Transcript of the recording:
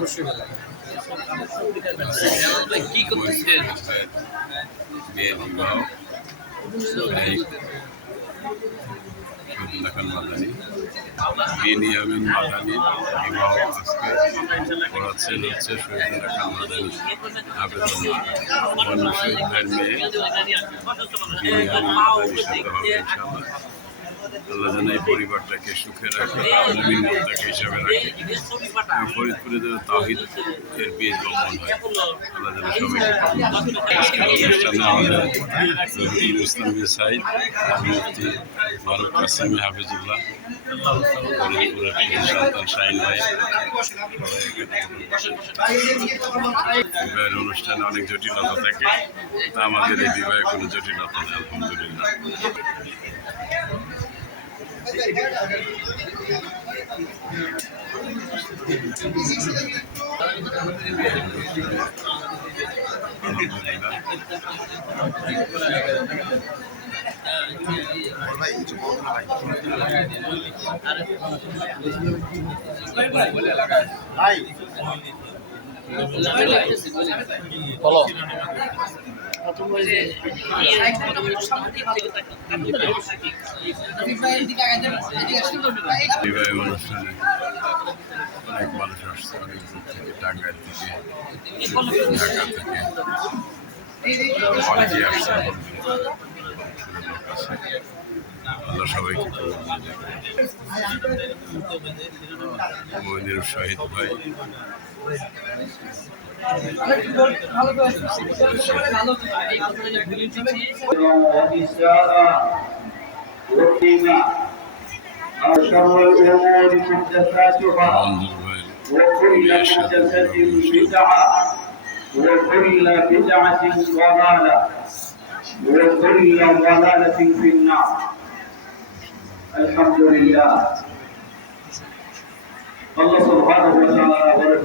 অবশ্যই ভালো লাগে। কি করতেছেন? বিয়ের বিবাহ শহীদুল্লাহ খান মাদানী বিনি আমিন মাদানী বিবাহ আজকে করাচ্ছেন হচ্ছে শহীদুল্লাহ খান মাদানী হাফেজুল্লাহ বন্য শহীদ ভাইয়ের মেয়ে বিনি আমিন মাদানীর সাথে হবে ইনশাআল্লাহ। আল্লাহ যেন এই পরিবারটাকে সুখে রাখে, নির্মলতাকে হিসাবে রাখে, ফরিদপুরে যেন তাওহীদ এর বীজ বপন হয়। আল্লাহ যেন সবাইকে আজকের অনুষ্ঠানে আমাদের মুফতি ইসলাম সাইদ, মুফতি মারুফ কাসেমি হাফিজুল্লাহ, ফরিদপুরের সন্তান শাহিন ভাই। বিবাহের অনুষ্ঠানে অনেক জটিলতা থাকে, তা আমাদের এই বিবাহে কোনো জটিলতা নেই আলহামদুলিল্লাহ। বলো বিবাহ অনুষ্ঠানে অনেক মানুষ আসছে, অনেক দূর থেকে, টাঙ্গাইল থেকে, ঢাকা থেকে অনেকেই আসছে। আল্লাহ সবাইকে মইনুর শহীদ ভাই وشر الأمور محدثاتها وكل محدثة بدعة وكل بدعة ضلالة وكل ضلالة في النار. الحمد لله. الله سبحانه وتعالى ولد